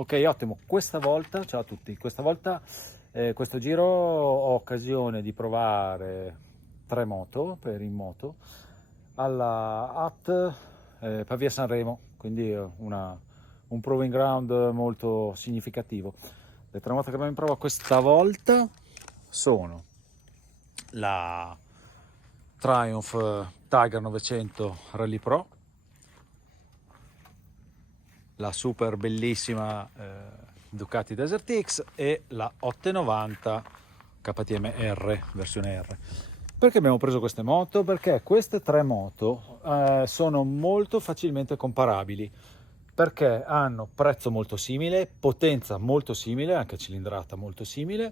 Ok, ottimo. Questa volta, ciao a tutti, questa volta, questo giro ho occasione di provare tre moto in moto alla AT Pavia Sanremo, quindi un proving ground molto significativo. Le tre moto che abbiamo in prova questa volta sono la Triumph Tiger 900 Rally Pro, la super bellissima Ducati Desert X e la 890 KTM R, versione R. Perché abbiamo preso queste moto? Perché queste tre moto sono molto facilmente comparabili, perché hanno prezzo molto simile, potenza molto simile, anche cilindrata molto simile,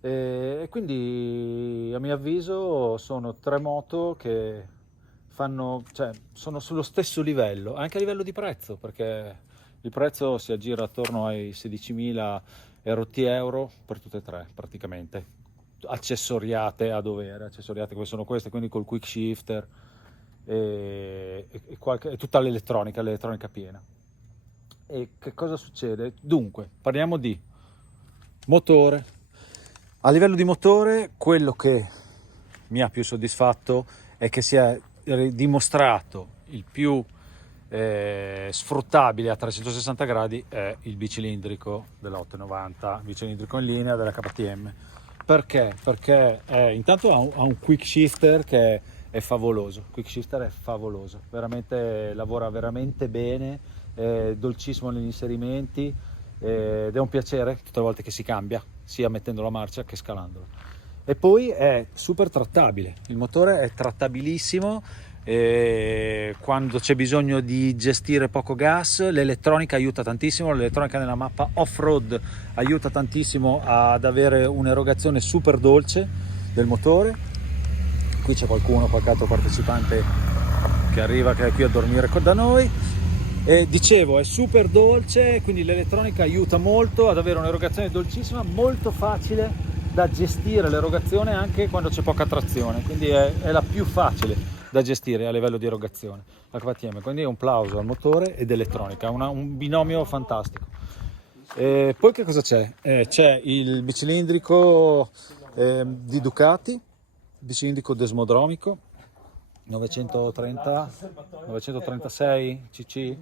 e quindi a mio avviso sono tre moto che sono sullo stesso livello, anche a livello di prezzo, perché il prezzo si aggira attorno ai 16.000 euro per tutte e tre praticamente, accessoriate a dovere, accessoriate come sono queste, quindi col quick shifter e tutta l'elettronica piena. E che cosa succede? Dunque, parliamo di motore. A livello di motore, quello che mi ha più soddisfatto è che si è dimostrato il più sfruttabile a 360 gradi è il bicilindrico dell'890, bicilindrico in linea della KTM. Perché? Perché intanto ha un quick shifter che è favoloso, il quick shifter è favoloso, veramente, lavora veramente bene, è dolcissimo negli inserimenti ed è un piacere tutte le volte che si cambia, sia mettendo la marcia che scalandola. E poi è super trattabile, il motore è trattabilissimo. Quando c'è bisogno di gestire poco gas, l'elettronica aiuta tantissimo, l'elettronica nella mappa off-road aiuta tantissimo ad avere un'erogazione super dolce del motore. Qui c'è qualche altro partecipante che arriva, che è qui a dormire da noi. Dicevo, è super dolce, quindi l'elettronica aiuta molto ad avere un'erogazione dolcissima, molto facile da gestire l'erogazione anche quando c'è poca trazione, quindi è la più facile da gestire a livello di erogazione, la KTM, quindi un plauso al motore ed elettronica, un binomio fantastico. Poi che cosa c'è? C'è il bicilindrico di Ducati, bicilindrico desmodromico, 936 cc,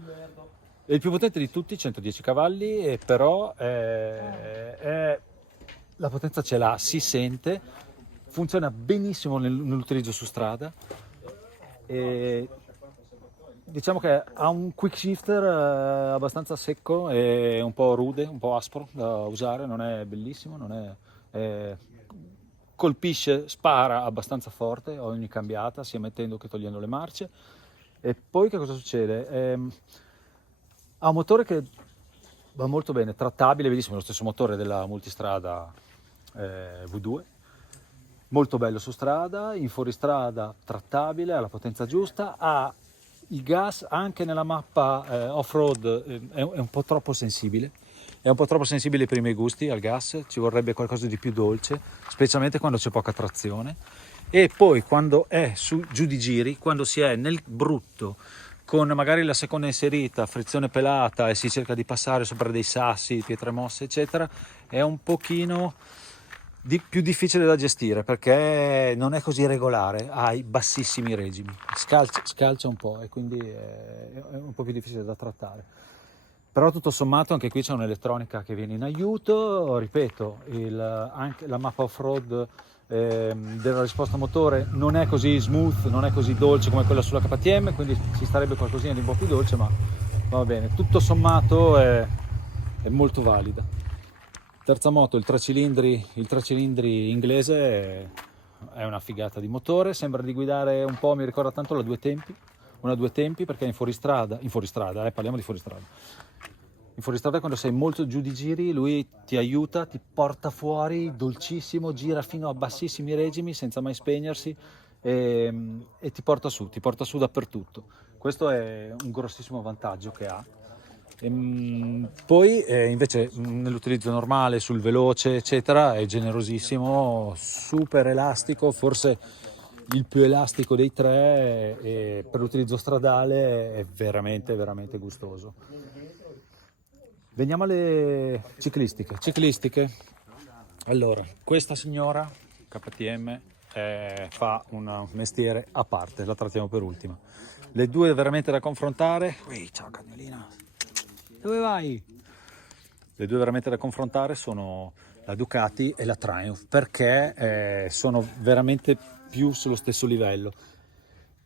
è il più potente di tutti, 110 cavalli, e però la potenza ce l'ha, si sente, funziona benissimo nell'utilizzo su strada. E diciamo che ha un quick shifter abbastanza secco e un po' rude, un po' aspro da usare, non è bellissimo, colpisce, spara abbastanza forte ogni cambiata, sia mettendo che togliendo le marce. E poi che cosa succede? Ha un motore che va molto bene, trattabile, bellissimo, lo stesso motore della multistrada V2, molto bello su strada, in fuoristrada trattabile, ha la potenza giusta, ha il gas anche nella mappa off-road, è un po' troppo sensibile. È un po' troppo sensibile per i miei gusti al gas, ci vorrebbe qualcosa di più dolce, specialmente quando c'è poca trazione. E poi quando è giù di giri, quando si è nel brutto, con magari la seconda inserita, frizione pelata e si cerca di passare sopra dei sassi, pietre mosse, eccetera, è un pochino più difficile da gestire perché non è così regolare, ha i bassissimi regimi, scalcia un po' e quindi è un po' più difficile da trattare. Però tutto sommato anche qui c'è un'elettronica che viene in aiuto, ripeto, anche la mappa off-road della risposta motore non è così smooth, non è così dolce come quella sulla KTM, quindi ci starebbe qualcosina di un po' più dolce, ma va bene, tutto sommato è molto valida. Terza moto, il tre cilindri inglese è una figata di motore, sembra di guidare un po', mi ricorda tanto una due tempi perché in fuoristrada, parliamo di fuoristrada. In fuoristrada quando sei molto giù di giri lui ti aiuta, ti porta fuori, dolcissimo, gira fino a bassissimi regimi senza mai spegnersi e ti porta su dappertutto. Questo è un grossissimo vantaggio che ha. Poi invece nell'utilizzo normale sul veloce eccetera è generosissimo, super elastico, forse il più elastico dei tre, e per l'utilizzo stradale è veramente gustoso. Veniamo alle ciclistiche. Allora, questa signora KTM fa un mestiere a parte, la trattiamo per ultima. Le due veramente da confrontare. Ui, ciao cagnolina, dove vai? Le due veramente da confrontare sono la Ducati e la Triumph, perché sono veramente più sullo stesso livello.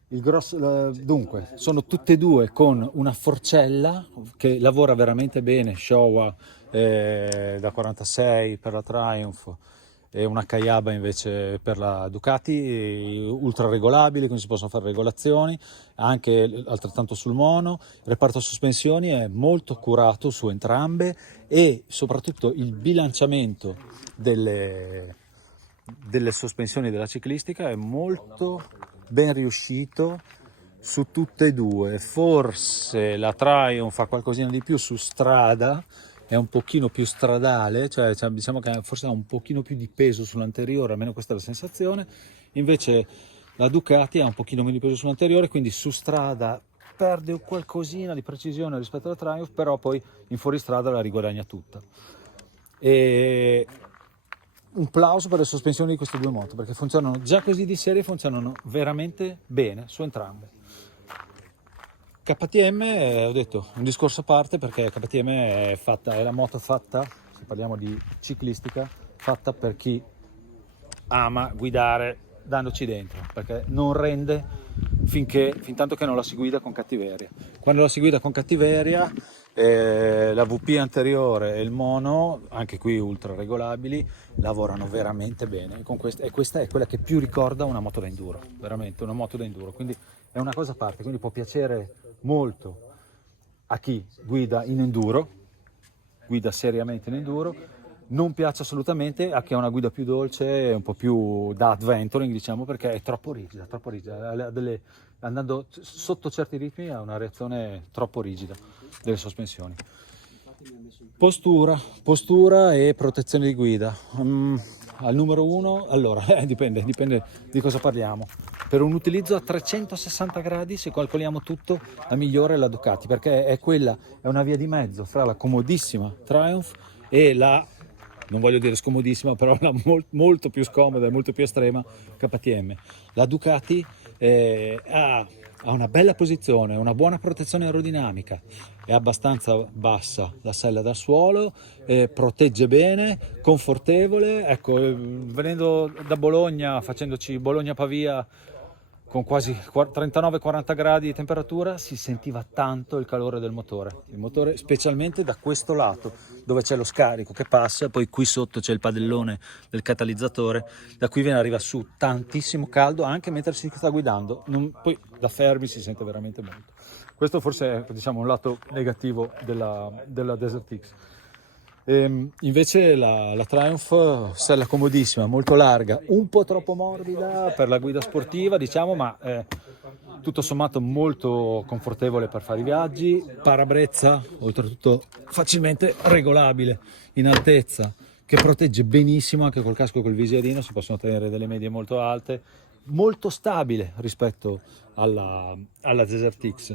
Dunque, sono tutte e due con una forcella che lavora veramente bene, Showa da 46 per la Triumph e una Kayaba invece per la Ducati, ultra regolabili, quindi si possono fare regolazioni, anche altrettanto sul mono. Il reparto sospensioni è molto curato su entrambe e soprattutto il bilanciamento delle sospensioni della ciclistica è molto ben riuscito su tutte e due. Forse la Triumph fa qualcosina di più su strada, è un pochino più stradale, cioè diciamo che forse ha un pochino più di peso sull'anteriore, almeno questa è la sensazione. Invece la Ducati ha un pochino meno di peso sull'anteriore, quindi su strada perde qualcosina di precisione rispetto alla Triumph, però poi in fuoristrada la riguadagna tutta. E un plauso per le sospensioni di queste due moto, perché funzionano già così di serie, funzionano veramente bene su entrambe. KTM, ho detto, un discorso a parte, perché KTM è la moto fatta, se parliamo di ciclistica, fatta per chi ama guidare dandoci dentro, perché non rende fin tanto che non la si guida con cattiveria. Quando la si guida con cattiveria, la VP anteriore e il mono, anche qui ultra regolabili, lavorano veramente bene. E questa è quella che più ricorda una moto da enduro, veramente una moto da enduro, quindi è una cosa a parte, quindi può piacere molto a chi guida in enduro, guida seriamente in enduro. Non piace assolutamente a chi ha una guida più dolce, un po' più da adventuring, diciamo, perché è troppo rigida, andando sotto certi ritmi ha una reazione troppo rigida delle sospensioni. Postura e protezione di guida. Al numero 1, allora, dipende di cosa parliamo. Per un utilizzo a 360 gradi, se calcoliamo tutto, la migliore è la Ducati, perché è una via di mezzo fra la comodissima Triumph e la, non voglio dire scomodissima, però la molto più scomoda e molto più estrema KTM. La Ducati ha una bella posizione, una buona protezione aerodinamica, è abbastanza bassa la sella dal suolo, protegge bene, confortevole. Ecco, venendo da Bologna, facendoci Bologna-Pavia con quasi 39-40 gradi di temperatura, si sentiva tanto il calore del motore. Il motore, specialmente da questo lato, dove c'è lo scarico che passa, poi qui sotto c'è il padellone del catalizzatore, da qui arriva su tantissimo caldo anche mentre si sta guidando. Poi da fermi si sente veramente molto. Questo forse è, diciamo, un lato negativo della Desert X. Invece la Triumph, sella comodissima, molto larga, un po' troppo morbida per la guida sportiva, diciamo, ma tutto sommato molto confortevole per fare i viaggi. Parabrezza, oltretutto facilmente regolabile in altezza, che protegge benissimo anche col casco e col visierino, si possono tenere delle medie molto alte, molto stabile rispetto alla Desert X.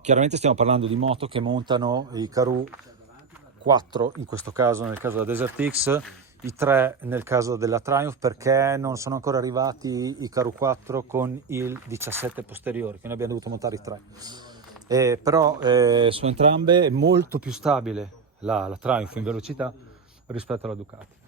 Chiaramente stiamo parlando di moto che montano i Karoo 4 in questo caso, nel caso della Desert X, i 3 nel caso della Triumph, perché non sono ancora arrivati i Karoo 4 con il 17 posteriore, quindi abbiamo dovuto montare i 3. Però su entrambe è molto più stabile la Triumph in velocità rispetto alla Ducati.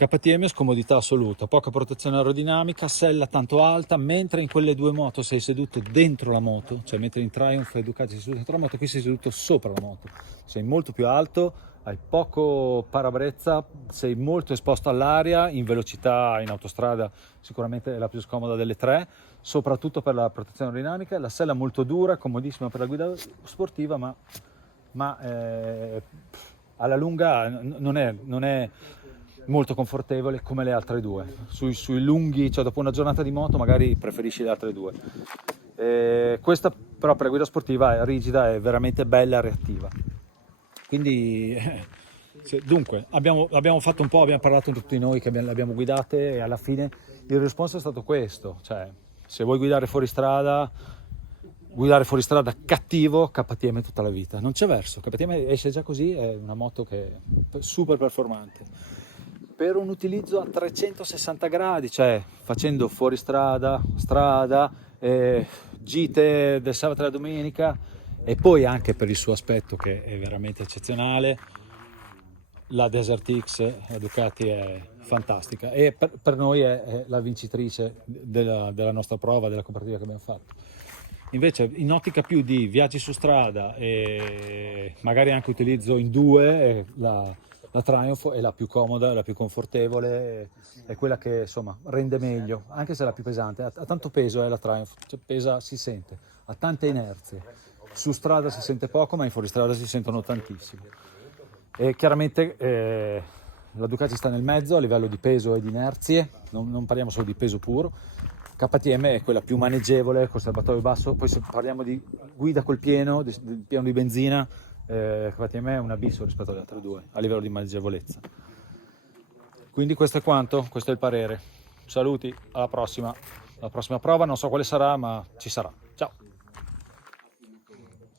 KTM scomodità assoluta, poca protezione aerodinamica, sella tanto alta, mentre in quelle due moto sei seduto dentro la moto, cioè mentre in Triumph e Ducati sei seduto dentro la moto, qui sei seduto sopra la moto, sei molto più alto, hai poco parabrezza, sei molto esposto all'aria, in velocità in autostrada sicuramente è la più scomoda delle tre, soprattutto per la protezione aerodinamica, la sella molto dura, comodissima per la guida sportiva, ma alla lunga non è molto confortevole come le altre due. Sui lunghi, cioè dopo una giornata di moto magari preferisci le altre due. Questa però per la guida sportiva è rigida, è veramente bella e reattiva. Quindi dunque abbiamo fatto un po', abbiamo parlato tutti noi che le abbiamo guidate e alla fine il responso è stato questo, cioè se vuoi guidare fuori strada guidare fuori strada cattivo, KTM tutta la vita, non c'è verso. KTM esce già così, è una moto che è super performante. Per un utilizzo a 360 gradi, cioè facendo fuori strada, gite del sabato e la domenica, e poi anche per il suo aspetto che è veramente eccezionale, la Desert X, la Ducati è fantastica e per noi è la vincitrice della nostra prova, della cooperativa che abbiamo fatto. Invece in ottica più di viaggi su strada e magari anche utilizzo in due, la Triumph è la più comoda, la più confortevole, è quella che insomma rende meglio, anche se è la più pesante. Ha tanto peso la Triumph, cioè pesa, si sente, ha tante inerzie. Su strada si sente poco, ma in fuoristrada si sentono tantissimo. E chiaramente la Ducati sta nel mezzo a livello di peso e di inerzie, non parliamo solo di peso puro. KTM è quella più maneggevole, col serbatoio basso. Poi se parliamo di guida col pieno, del pieno di benzina, KTM è un abisso rispetto alle altre due a livello di maneggevolezza. Quindi questo è quanto, questo è il parere. Saluti, alla prossima prova, non so quale sarà, ma ci sarà.